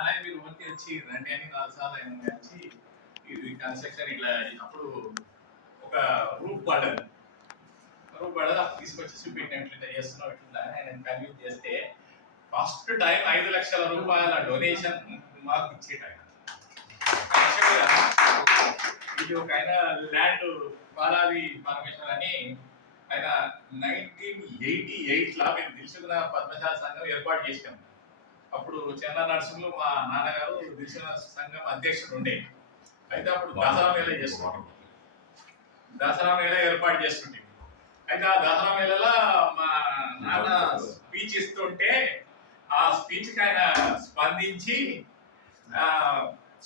అనేది మీరు ఊరికి వచ్చి రండి అని 4 సార్లు ఆయన వచ్చి ఇది కన్స్ట్రక్షన్ ఇట్లా అప్పుడు ఒక రూప్ పడ్డది తీసుకొచ్చి చూపెట్టినట్లు ఇట్లా చేస్తున్నాం ఇట్లా ఆయన కన్విన్స్ చేస్తే ఫస్ట్ టైం 5 లక్షల రూపాయల డొనేషన్ మాకు ఇచ్చేట ఇది ఒక ఆయన ల్యాండ్ బాలాది పరమేశ్వర్ అని ఆయన 1988 మేము దిల్సుకున్న పద్మశాల సంఘం ఏర్పాటు చేసాం. అప్పుడు చంద్ర నరసింహులు మా నాన్నగారు దిల్సుకున్న సంఘం అధ్యక్షుడు ఉండే. అయితే అప్పుడు దసరా మేళ చేస్తున్నాం, దసరా మేళ ఏర్పాటు చేస్తుంటే అయితే ఆ దసరా మేళలో మా నాన్న స్పీచ్ ఇస్తుంటే ఆ స్పీచ్ కి ఆయన స్పందించి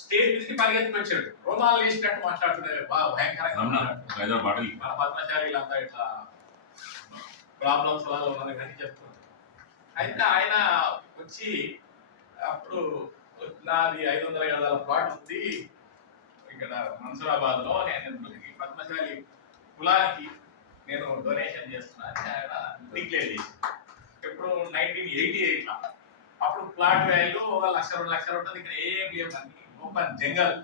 స్టేజ్ నుంచి పరిగెత్తుకొచ్చాడు. రోమాలు వేసినట్టు మాట్లాడుతున్నాడు, బాగా భయంకరంగా మన పద్మశాలీలంతా ఇట్లా ప్రాబ్లమ్స్ వల్ల ఉన్నది కానీ చెప్తున్నారు. అయితే ఆయన వచ్చి అప్పుడు నాది 500 గజాల ప్లాట్ ఉంది ఇక్కడ మన్సూరాబాద్ లో, నేను పద్మశాలి కులానికి నేను డొనేషన్ చేస్తున్నాను ఆయన డిక్లేర్ చేసి. ఎప్పుడు 1988 అప్పుడు ప్లాట్ వాల్యూ 1 లక్ష 2 లక్షలు ఉంటుంది. ఇక్కడ ఏం లేవు, ఓపెన్ జంగల్.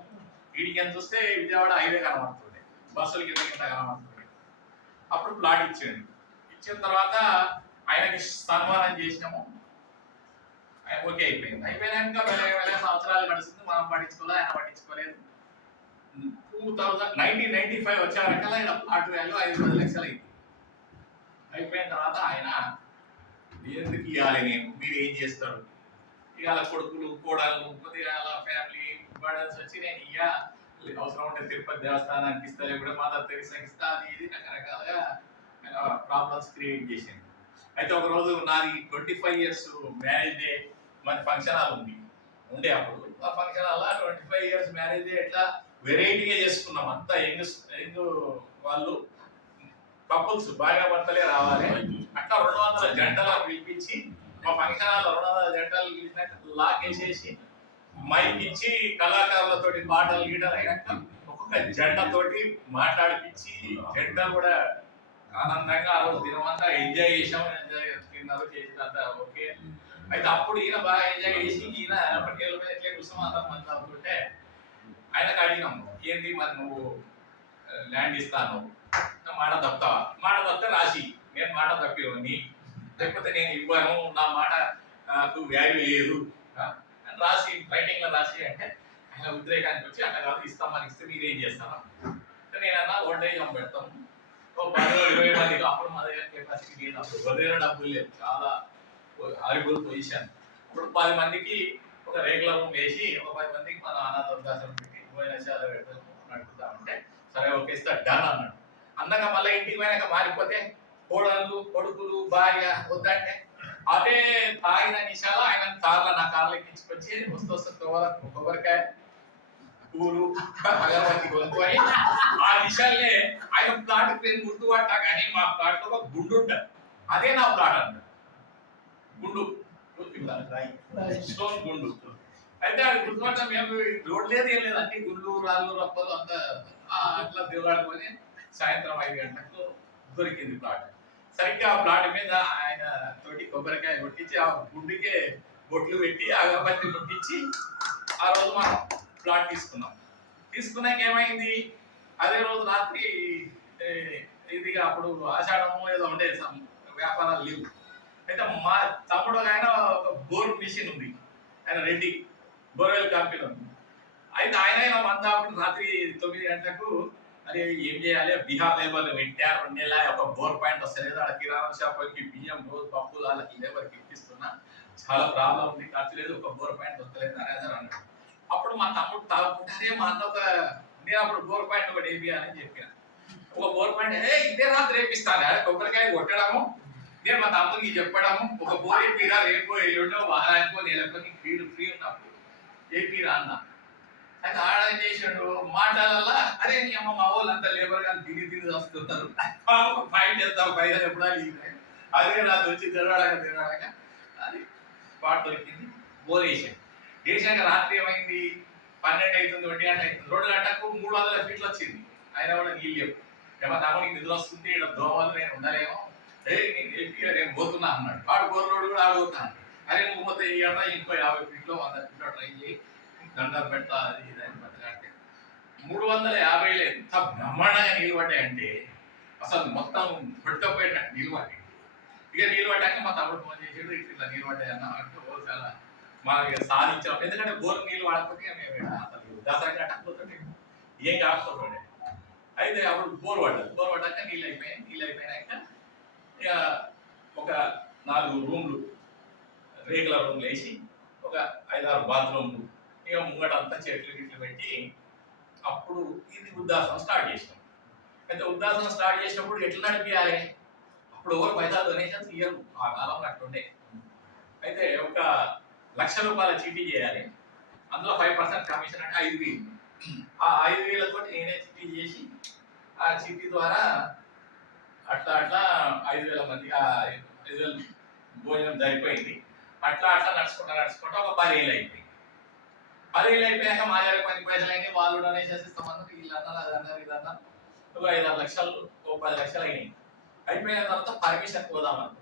వీడికి ఎంత చూస్తే విజయవాడ హైవే కనబడుతుంది, బస్సులకి ఎంత కనబడుతుంది. అప్పుడు ప్లాట్ ఇచ్చాడు. ఇచ్చిన తర్వాత ఆయనకి సన్మానం చేసినాము, ఓకే అయిపోయింది. అయిపోయినాక వేల సంవత్సరాలు గడుస్తుంది, మనం పట్టించుకోలేదు, ఆయన పట్టించుకోలేదు. 1995 వచ్చేవరకల్లా ఆయన ప్లాట్ వాల్యూ 5-10 లక్షలు అయింది. అయిపోయిన తర్వాత ఆయన ఎందుకు ఇవ్వాలి, నేను మీరు ఏం చేస్తారు, ఇవాళ కొడుకులు కోడళ్ళు కొద్దిగా ఫ్యామిలీ బర్డన్స్ వచ్చి నేను అవసరం ఉంటే తిరుపతి దేవస్థానానికి ఇస్తా, లేకపోతే మాతా తెరిసాకి ఇస్తా, అది ఇది రకరకాలుగా ప్రాబ్లమ్స్ క్రియేట్ చేసింది. అయితే ఒక రోజు నాది 25 years మ్యారేజ్ డే, మన ఫంక్షన్ హాల్ ఉండే అప్పుడు. ఆ function hall 25 years marriage day ఎట్లా వెరైటీగా చేసుకున్నాం. అంతా యంగ్ వాళ్ళు కపుల్స్ భార్య భర్తలే రావాలి. అట్లా 200 జంటలను పిలిపించి మా ఫంక్షన్ హాల్ 200 జంటలు పిలిచినట్టు లాక్ వేసేసి మైక్ ఇచ్చి కళాకారులతోటి పాటలు గీటలు అయినాక ఒక్కొక్క జంటతోటి మాట్లాడిపించి జంటలు కూడా ఆనందంగా ఆ రోజు దినమంతా ఎంజాయ్ చేసాము. ఎంజాయ్ తిన్నారు చేసినంత ఓకే. అయితే అప్పుడు ఈయన బాగా ఎంజాయ్ చేసి ఈయన పట్టేల మీద ఎట్లా కూర్చొని అందరం మంది అవుతుంటే ఆయనకు అడిగినాము, ఏంటి మరి నువ్వు ల్యాండ్ ఇస్తాను, మాట తప్పుతావా? మాట తప్పితే రాసి, నేను మాట తప్పివని, లేకపోతే నేను ఇవ్వను, నా మాట నాకు వాల్యూ లేదు అని రాసి రైటింగ్ లో రాసి అంటే ఆయన ఉద్రేకానికి వచ్చి అట్లా కాదు ఇస్తామని ఇస్తే మీరు ఏం చేస్తాను. నేనన్నా ఓల్డేజ్ హోమ్ పెడతాము, 10-20 మందికి. అప్పుడు మా దగ్గర కెపాసిటీ లేదు, అప్పుడు వదిలిన డబ్బులు లేదు, చాలా హారిబుల్ పొజిషన్. ఇప్పుడు 10 మందికి ఒక రెగ్యులర్ రూమ్ వేసి ఒక 10 మందికి మన అనాథ వృద్ధాశ్రమం పెట్టి భోజనశాల నడుపుతామంటే సరే ఓకే ఇస్తా డన్ అన్నాడు. అన్నాక మళ్ళీ ఇంటికి పోయినాక మారిపోతే కోడళ్ళు కొడుకులు భార్య వద్దంటే అదే తాగిన నిశాల ఆయన నా కార్లో ఎక్కించుకొచ్చి వస్తూ కొబ్బరికాయ పూలు అగరబత్తి కొనుక్కొని ఆ నిశాలనే ఆయన ప్లాట్ పేరు గుర్తుపట్టా కానీ మా ప్లాట్ లో ఒక గుండు ఉంటుంది, అదే నా ప్లాట్ అన్నాడు. గుండు స్టోన్ గుండు. అయితే అది గుర్తుపట్టా, మేము రోడ్ లేదు ఏం లేదు, అన్ని గుండు రాళ్ళు రప్పలు అంతా అట్లా దిగాడుకొని సాయంత్రం 5 గంటలకు దొరికింది ప్లాట్. సరిగ్గా ఆ ప్లాట్ మీద ఆయన తోటి కొబ్బరికాయ కొట్టించి ఆ గుండుకే బొట్లు పెట్టి అగరబత్తి కొట్టించి ఆ రోజు మనం ప్లాట్ తీసుకున్నాక ఏమైంది, అదే రోజు రాత్రి ఇదిగా అప్పుడు ఆషాఢము ఏదో ఉండే వ్యాపారాలు లేవు. అయితే మా తమ్ముడు ఆయన ఒక బోర్ మిషన్ ఉంది, ఆయన రెడ్డి బోర్వెల్ కంపెనీ ఉంది. అయితే ఆయన మంద అప్పుడు రాత్రి 9 గంటలకు అరే ఏం చేయాలి, బీహార్ లేబర్ పెట్టారు 2 నెలల ఒక బోర్ పాయింట్ వస్తలేదు, అక్కడ కిరాణా షాప్కి బియ్యం రోజు పప్పులు వాళ్ళకి లేబర్కి ఇప్పిస్తున్నా, చాలా ప్రాబ్లం ఉంది, ఖర్చు లేదు, ఒక బోర్ పాయింట్ వస్తలేదు అనేది అన్నాడు. అప్పుడు మా తమ్ముడు తాగుకుంటారే మా అన్న ఒక నేను అప్పుడు బోర్ పాయింట్ ఒకటి వేయాలని చెప్పాను. ఒక బోర్ పాయింట్ ఇదే రాత్రి వేపిస్తాను, కొబ్బరికాయ కొట్టడము, నేను మా తమ్ముడికి చెప్పడము, ఒక బోర్ వేపిరా రేపు ఎల్లుండో వారానికో నెలకో ఫ్రీ ఉన్నప్పుడు వేపిరా అన్న. అయితే ఆడేం చేసాడు మాటలల్లా అరే నీ అమ్మ మా వాళ్ళంతా లేబర్ కానీ తిని వస్తున్నారు, ఫైట్ చేస్తాం పైగా ఎప్పుడా అదే రాత్రి వచ్చి తిరగడాక అది పాట దొరికింది. బోర్ వేసాక రాత్రి ఏమైంది, 12 అవుతుంది, 1 గంట అవుతుంది, 2 గంటలకు 300 ఫీట్లు వచ్చింది. ఆయన కూడా నీళ్ళు లేవు. ఏమో తమ్ముడికి నిద్ర వస్తుంది, ఇక్కడ దోమలు నేను ఉండలేమో, నేను పోతున్నా అన్నాడు. వాడు బోర్లోడు కూడా ఆడుగుతాను. అరే నువ్వు మొత్తం ఇయ్యడా ఇంకో 50 ఫీట్లో 100 ఫీట్లో ట్రై చేయి, దండాలు పెడతా అది ఇది అని అంటే 350 ఎంత బ్రహ్మాండంగా నీళ్ళు పడ్డాయంటే అసలు మొత్తం పట్టుకపోయినట్టు నీళ్ళు పడ్డాయి. ఇక నీళ్ళు పడ్డాక మా తమ్ముడు ఫోన్ చేసాడు, ఇట్లా నీళ్ళు పడ్డాయన్న అంటే చాలా మా సాధించాం. ఎందుకంటే బోర్ నీళ్ళు వాడకపోతే మేము అసలు దసరా కట్టకపోతుంటే ఏం కాకపోతుండే. అయితే అప్పుడు బోర్ పడ్డాక నీళ్ళు అయిపోయినాక ఇక ఒక 4 రూమ్లు రేకుల రూమ్లు వేసి ఒక 5-6 బాత్రూమ్లు, ఇక ముంగట అంతా చెట్లు గిట్లు పెట్టి అప్పుడు ఇది వృద్ధాశ్రమం స్టార్ట్ చేసినాం. అయితే వృద్ధాశ్రమం స్టార్ట్ చేసినప్పుడు ఎట్లా నడిపించాలి, అప్పుడు ఎవరు పైసా డొనేషన్స్ ఇయ్యరు, ఆ కాలంలో అట్లుండే. అయితే ఒక ₹1,00,000 చీటీ చేయాలి, అందులో 5% కమిషన్ అంటే 5,000. ఆ 5,000తో నేనే చీటీ చేసి ఆ చీటీ ద్వారా అట్లా 5,000 మంది 5,000 భోజనం సరిపోయింది. అట్లా నడుచుకుంటా ఒక 10 ఏళ్ళు అయిపోయింది. 10 ఏళ్ళు అయిపోయాక మా దగ్గర కొన్ని పైసలు అయినాయి, వాళ్ళు డొనేషన్స్ ఇస్తామన్నారు, వీళ్ళు అన్నారు అది అన్నారు ఇది అన్నారు. ఒక 5-6 లక్షలు, ఒక 10 లక్షలు అయినాయి. అయిపోయిన తర్వాత పర్మిషన్ పోదామన్నారు.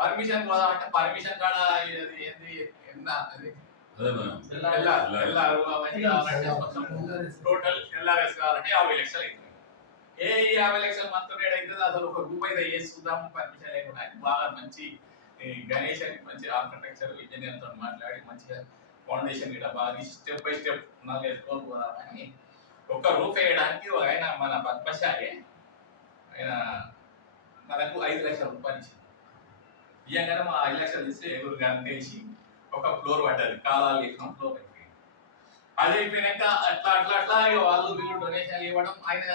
పర్మిషన్ పోదామంటే పర్మిషన్ కాడ ఏంది టోటల్ ఎల్ఆర్ఎస్ కావాలంటే 50 లక్షలు అవుతుంది. ఏ 50 లక్షలు మనతో అవుతుంది, అసలు ఒక రూపాయి వేసి చూద్దాం పర్మిషన్ లేకుండా. బాగా మంచి గణేష్ అని మంచి ఆర్కిటెక్చర్ ఇంజనీర్ తో మాట్లాడి మంచిగా ఫౌండేషన్ గిట్ట బాగా స్టెప్ బై స్టెప్ 4 పోదామని ఒక రూఫ్ వేయడానికి ఆయన మన పద్మశాలి ఆయన మనకు 5 లక్షల రూపాయలు ఇచ్చింది. ఇయ్యంగానే మా 5 లక్షలు ఇస్తే ఎగురు గంటేసి ఒక ఫ్లోర్ పడ్డది, కాలాలు వేసిన ఫ్లోర్ అయిపోయింది. అది అయిపోయినాక అట్లా ఇక వాళ్ళు వీళ్ళు డొనేషన్ ఇవ్వడం, ఆయన